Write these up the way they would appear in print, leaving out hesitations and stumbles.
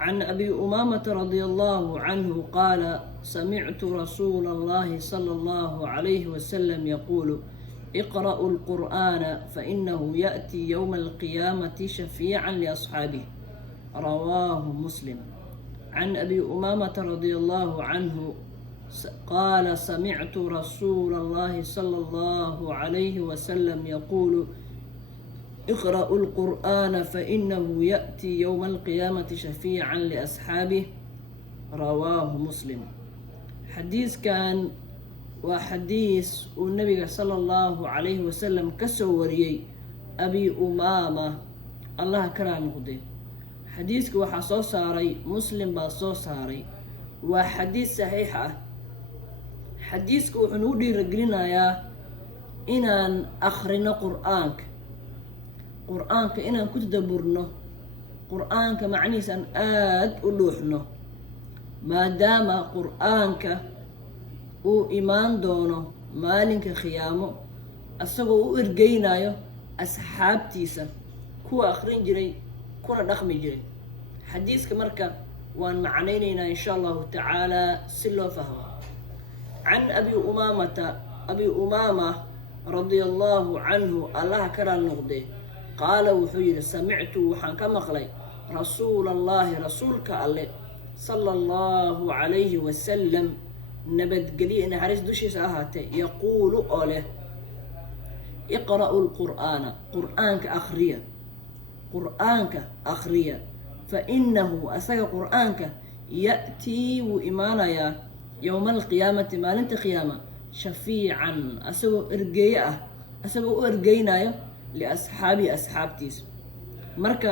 عن أبي أمامة رضي الله عنه قال سمعت رسول الله صلى الله عليه وسلم يقول اقرأوا القرآن فإنه يأتي يوم القيامة شفيعا لأصحابه رواه مسلم. عن أبي أمامة رضي الله عنه قال سمعت رسول الله صلى الله عليه وسلم يقول اقرأوا القرآن فإنه يأتي يوم القيامة شفيعا لأصحابه رواه مسلم. حديث كان وحديث النبي صلى الله عليه وسلم كسوريي أبي أمامة الله كرام قدي حديثك وحصو ساري مسلم باصو ساري وحديث صحيحة حديثك وحنودي رجلنا يا إنان أخرنا قرآنك إنان كتدبرنا قرآنك معنيسا ألوحنا ما دام قرآنك uu imaan doono maalinka khiyaamo asagoo u ergeynayo asxaabtiisa kuwa akhrin jiray kuna dhaqmi jiray. xadiiska marka waan macnaynaynaa insha allahu tacaala si loo fahmo. can abi umaama radiallahu canhu allaha kala noqde qaala wuxuu yidhi samictu waxaan ka maqlay rasuula allahi rasuulka alle sala allahu calayhi wasalam nabadgelye naxariis dushiisa ahaatee yaquulu oo leh iqra'u lqur'aana qur'aanka akhriya fa inahu asaga qur'aanka ya'tii wuu imaanayaa yowma alqiyaamati maalinta qiyaama shafiican asagoo ergeeye ah asagoo u ergeynayo liasxaabihi asxaabtiisa. marka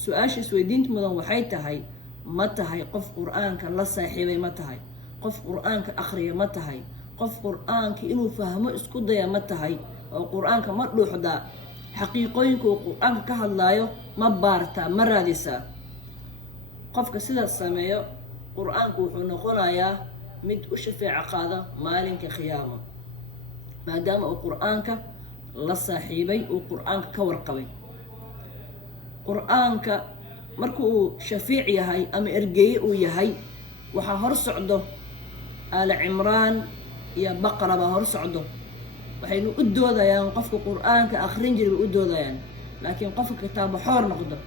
su-aasha isweydiinta mudan waxay tahay ma tahay qof qur'aanka la saaxiibay ma tahay qof qur'aanka akhriya ma tahay qof qur'aanka inuu fahmo isku daya ma tahay oo qur'aanka ma dhuuxdaa xaqiiqooyinka uu qur'aanka ka hadlaayo ma baartaa ma raadisaa. qofka sidaas sameeyo qur'aanku wuxuu noqonayaa mid u shafeeco qaada maalinka khiyaamo maadaama uu qur'aanka la saaxiibay uu qur'aanka ka warqabay. qur'aanka marka uu shafiic yahay ama ergeeye uu yahay waxaa hor socdo آل عمران يا بقرة بهر سعده وحين أدوذا يعني قفك قرآن كأخرين جري أدوذا يعني لكن قفك كتاب حار نقده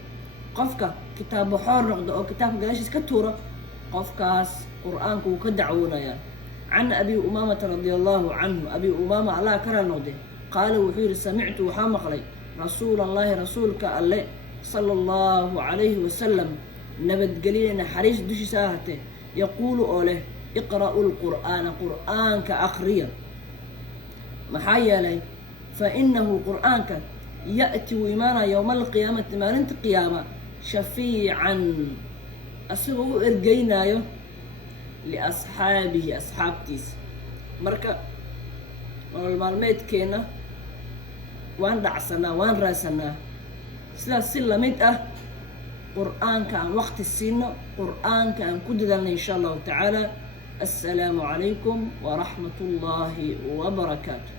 قفك كتاب حار نقده أو كتاب قلاش كتورة قفك قرآن كدعونا يعني. عن أبي أمامة رضي الله عنه أبي أمامة على كرا نقده قال وحير سمعت وحامقلي رسول الله رسولك الله صلى الله عليه وسلم نبت قليلنا حريش دوشي ساهته يقول أوله اقرأوا القرآن قرآنك أخريا محايا لي فإنه قرآنك يأتي ويمانا يوم القيامة مالنت قيامة شفيعا أسوه إرقينا لأصحابه أصحابتيس. مركا والمعلومات كينا وان دعسنا وان راسنا سلسلة مئة قرآن كان وقت السنة قرآن كان كددنا إن شاء الله تعالى. السلام عليكم ورحمة الله وبركاته.